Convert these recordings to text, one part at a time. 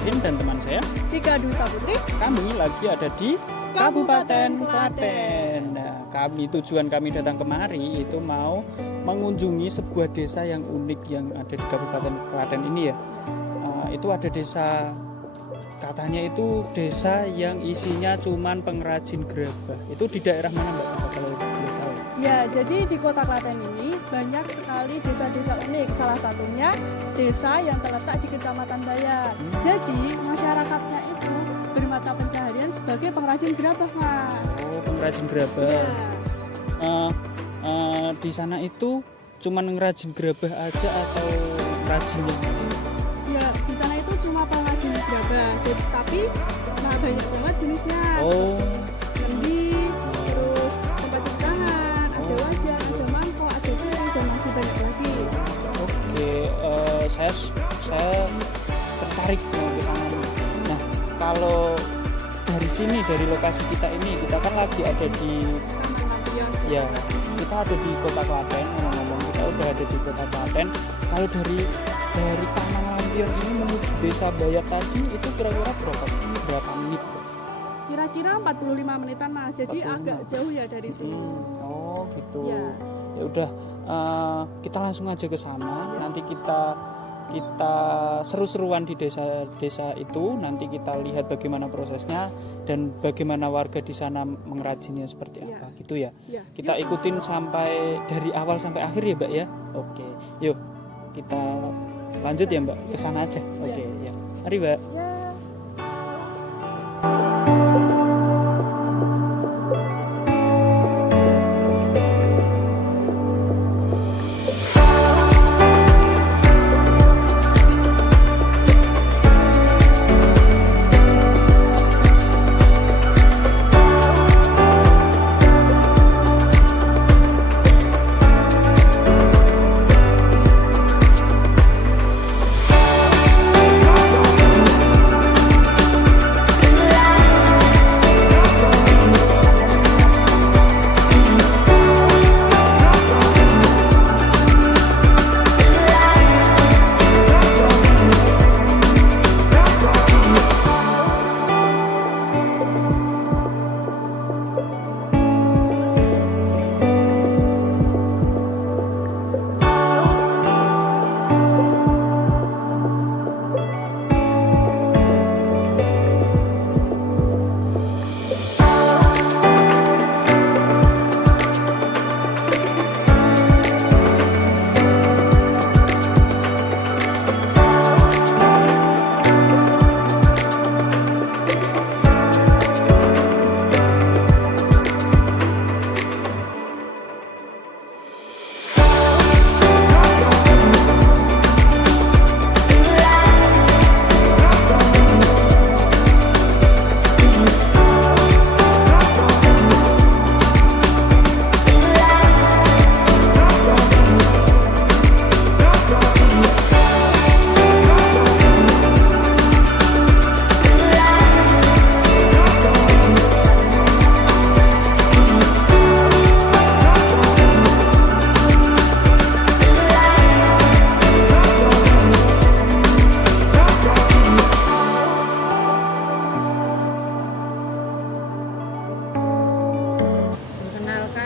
Solihin dan teman saya Tika Dwi Saputri. Kami lagi ada di Kabupaten Klaten. Nah, tujuan kami datang kemari itu mau mengunjungi sebuah desa yang unik yang ada di Kabupaten Klaten ini ya. Itu ada desa, katanya itu desa yang isinya cuman pengrajin gerabah. Itu di daerah mana Mbak? Kalau boleh tahu. Ya, jadi di Kota Klaten ini banyak sekali desa-desa unik. Salah satunya desa yang terletak di Kecamatan Bayan. Jadi masyarakatnya itu bermata pencaharian sebagai pengrajin gerabah, Mas. Oh, pengrajin gerabah. Ya. Di sana itu cuman ngerajin gerabah aja atau rajin yang lain? Ya, di sana itu cuma pengrajin gerabah. Jadi tapi banyak banget jenisnya. Oh. Kendi, terus tempat cuci tangan, ada wajan, ada mangkok, ada piring, dan masih banyak lagi. Oke, saya tertarik mau ke sana. Nah, kalau dari sini, dari lokasi kita ini, kita kan lagi ada di ya, kita ada di Kota Klaten. Ngomong-ngomong, kita udah ada di Kota Klaten. Kalau dari Taman Lampion ini menuju Desa Bayat tadi itu kira-kira berapa menit? Kira-kira 45 menitan, Mas. Jadi 45. agak jauh ya dari sini. Oh gitu. Ya. Ya udah, kita langsung aja ke sana. Nanti kita seru-seruan di desa itu. Nanti kita lihat bagaimana prosesnya dan bagaimana warga di sana mengrajinnya seperti apa gitu ya. Ya. Kita ikutin sampai dari awal sampai akhir ya Mbak ya. Oke, yuk kita lanjut ya Mbak ke sana aja. Oke, ya. Mari Mbak. Ya.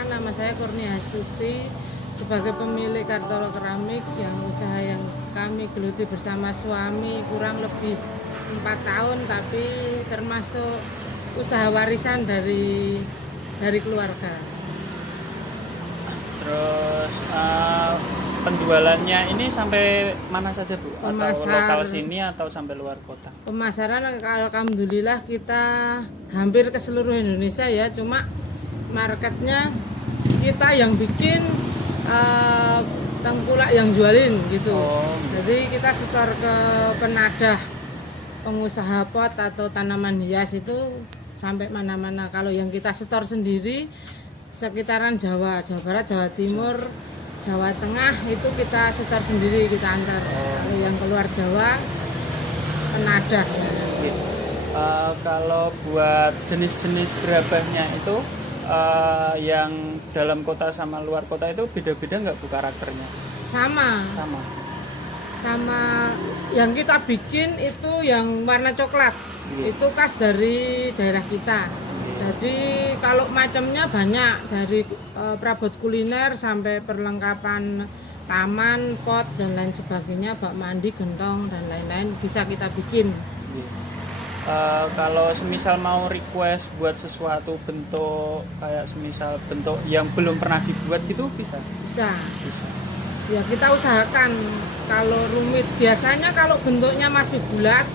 Nama saya Kurnia Astuti sebagai pemilik Kartolo Keramik yang usaha yang kami geluti bersama suami kurang lebih 4 tahun, tapi termasuk usaha warisan dari keluarga. Terus penjualannya ini sampai mana saja Bu? Atau lokal sini atau sampai luar kota? Pemasaran alhamdulillah kita hampir ke seluruh Indonesia ya, cuma marketnya kita yang bikin, tengkulak yang jualin gitu. Jadi kita setor ke penadah pengusaha pot atau tanaman hias itu sampai mana-mana. Kalau yang kita setor sendiri sekitaran Jawa Barat, Jawa Timur, Jawa Tengah itu kita setor sendiri, kita antar. Kalau yang keluar Jawa penadah. Kalau buat jenis-jenis gerabahnya itu yang dalam kota sama luar kota itu beda-beda nggak Bu karakternya? Sama. Sama yang kita bikin itu yang warna coklat. Itu khas dari daerah kita. Jadi kalau macamnya banyak, dari perabot kuliner sampai perlengkapan taman, pot dan lain sebagainya, bak mandi, gentong dan lain-lain bisa kita bikin. Kalau semisal mau request buat sesuatu bentuk kayak semisal bentuk yang belum pernah dibuat gitu bisa? Bisa. Bisa. Ya kita usahakan. Kalau rumit, biasanya kalau bentuknya masih bulat,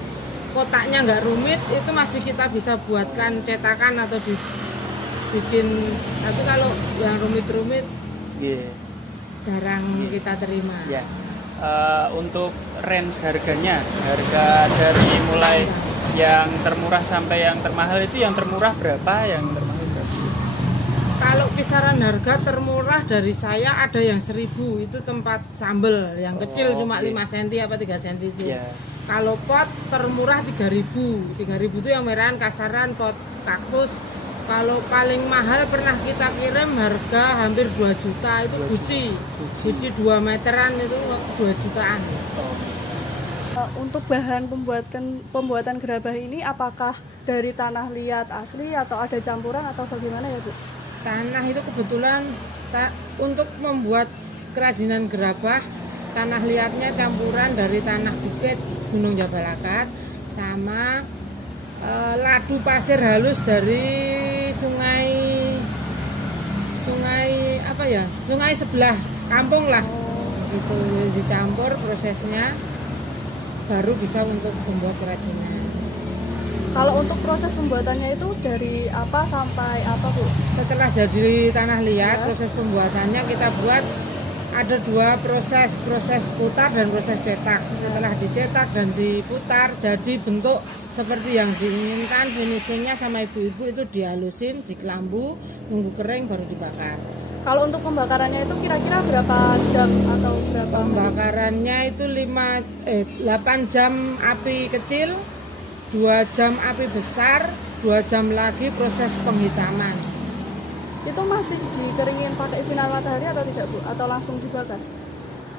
kotaknya nggak rumit, itu masih kita bisa buatkan cetakan atau dibikin. Tapi kalau yang rumit-rumit jarang kita terima. Yeah. Untuk range harganya, harga dari mulai yang termurah sampai yang termahal, itu yang termurah berapa, yang termahal berapa? Kalau kisaran harga termurah dari saya ada yang 1.000, itu tempat sambel yang kecil cuma 5 cm apa 3 cm itu. Yeah. Kalau pot termurah 3.000 itu yang merahan kasaran pot kaktus. Kalau paling mahal pernah kita kirim harga hampir 2 juta, itu guci 2 meteran itu 2 jutaan. Untuk bahan pembuatan gerabah ini apakah dari tanah liat asli atau ada campuran atau bagaimana ya Bu? Tanah itu kebetulan untuk membuat kerajinan gerabah, tanah liatnya campuran dari tanah bukit Gunung Jabal Akad sama ladu pasir halus dari sungai sebelah kampung lah. Itu dicampur prosesnya baru bisa untuk membuat kerajinan. Kalau untuk proses pembuatannya itu dari apa sampai apa Bu? Setelah jadi tanah liat, proses pembuatannya kita buat ada 2 proses putar dan proses cetak. Setelah dicetak dan diputar jadi bentuk seperti yang diinginkan, finishingnya sama ibu-ibu itu dihalusin, dikelambu, nunggu kering baru dibakar. Kalau untuk pembakarannya itu kira-kira berapa jam atau berapa? Pembakarannya itu 8 jam api kecil, 2 jam api besar, 2 jam lagi proses penghitaman. Itu masih dikeringin pakai sinar matahari atau tidak Bu? Atau langsung dibakar?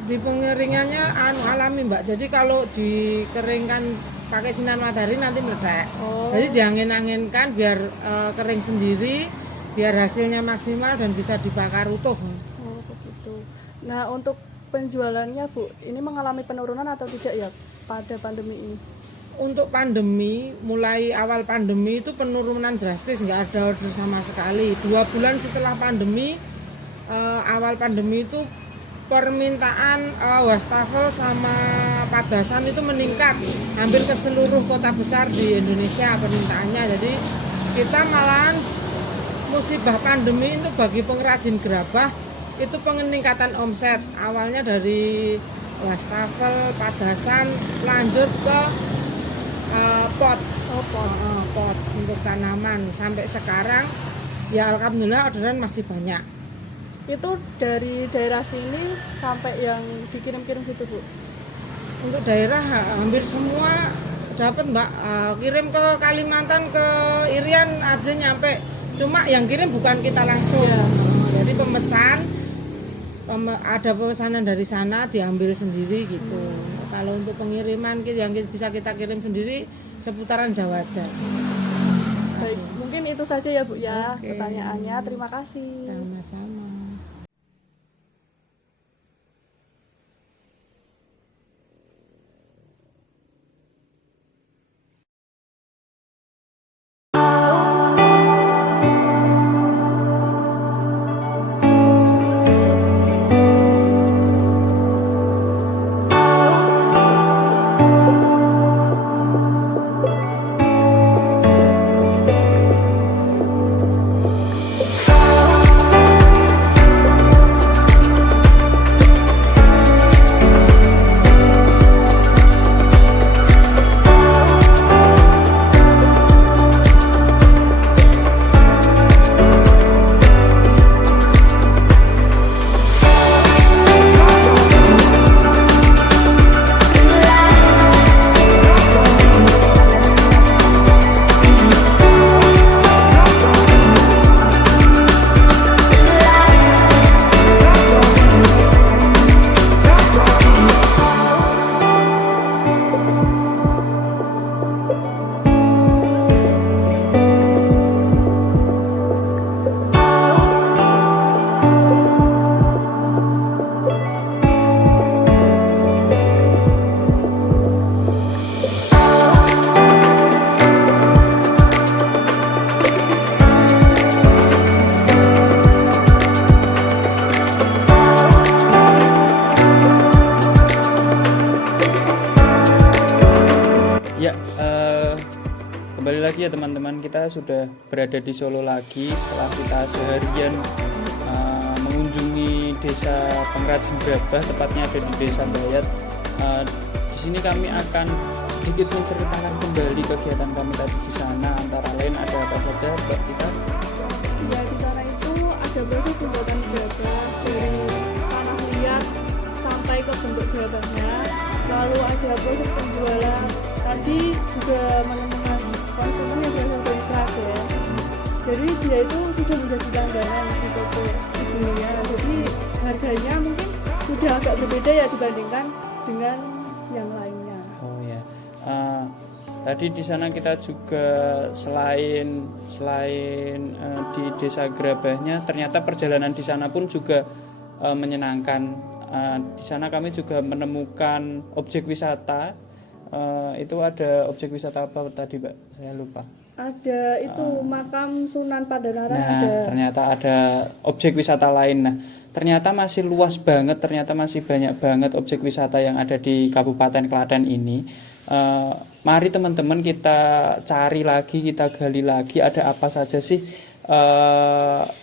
Di pengeringannya alami Mbak, jadi kalau dikeringkan pakai sinar matahari nanti meledak. Jadi diangin-anginkan biar kering sendiri, biar hasilnya maksimal dan bisa dibakar utuh. Oh begitu. Nah untuk penjualannya Bu, ini mengalami penurunan atau tidak ya pada pandemi ini? Untuk pandemi, mulai awal pandemi itu penurunan drastis, nggak ada order sama sekali. 2 bulan setelah pandemi, awal pandemi itu permintaan wastafel sama padasan itu meningkat hampir ke seluruh kota besar di Indonesia permintaannya. Jadi kita malahan musibah pandemi itu bagi pengrajin gerabah itu peningkatan omset. Awalnya dari wastafel, padasan, lanjut ke pot untuk tanaman. Sampai sekarang ya alhamdulillah orderan masih banyak. Itu dari daerah sini sampai yang dikirim-kirim gitu Bu? Untuk daerah hampir semua dapat Mbak. Kirim ke Kalimantan, ke Irian aja nyampe. Cuma yang kirim bukan kita langsung. Jadi ada pemesanan dari sana diambil sendiri gitu. Kalau untuk pengiriman yang bisa kita kirim sendiri seputaran Jawa aja. Baik, mungkin itu saja ya Bu ya pertanyaannya. Terima kasih. Sama-sama. kasih ya teman-teman, kita sudah berada di Solo lagi setelah kita seharian mengunjungi desa pengrajin gerabah, tepatnya ada di Desa Bayat. Di sini kami akan sedikit menceritakan kembali kegiatan kami tadi di sana, antara lain ada apa saja, Mbak Tika? Ya, di sana itu ada proses pembuatan gerabah dari tanah liat sampai ke bentuk gerabahnya, lalu ada proses penjualan. Tadi juga menemukan konsumen yang berasal dari Sragen, jadi dia itu sudah menjadi langganan di toko di dunia. Jadi harganya mungkin sudah agak berbeda ya dibandingkan dengan yang lainnya. Oh ya, tadi di sana kita juga selain di desa gerabahnya, ternyata perjalanan di sana pun juga menyenangkan. Di sana kami juga menemukan objek wisata. Itu ada objek wisata apa tadi, Mbak? Saya lupa. Ada itu makam Sunan Padanaran. Nah, ada. ternyata ada objek wisata lain. Nah, ternyata masih luas banget, ternyata masih banyak banget objek wisata yang ada di Kabupaten Klaten ini. Mari teman-teman kita cari lagi, kita gali lagi ada apa saja sih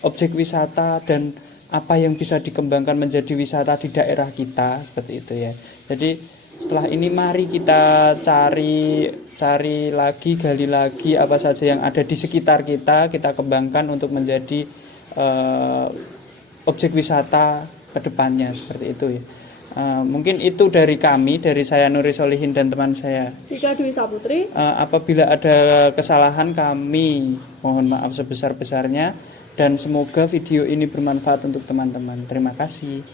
objek wisata dan apa yang bisa dikembangkan menjadi wisata di daerah kita, seperti itu ya. Jadi setelah ini mari kita cari lagi, gali lagi apa saja yang ada di sekitar kita kembangkan untuk menjadi objek wisata ke depannya, seperti itu ya. Mungkin itu dari kami, dari saya Nuri Solihin dan teman saya Tika Dwi Saputri. Apabila ada kesalahan kami mohon maaf sebesar-besarnya, dan semoga video ini bermanfaat untuk teman-teman. Terima kasih.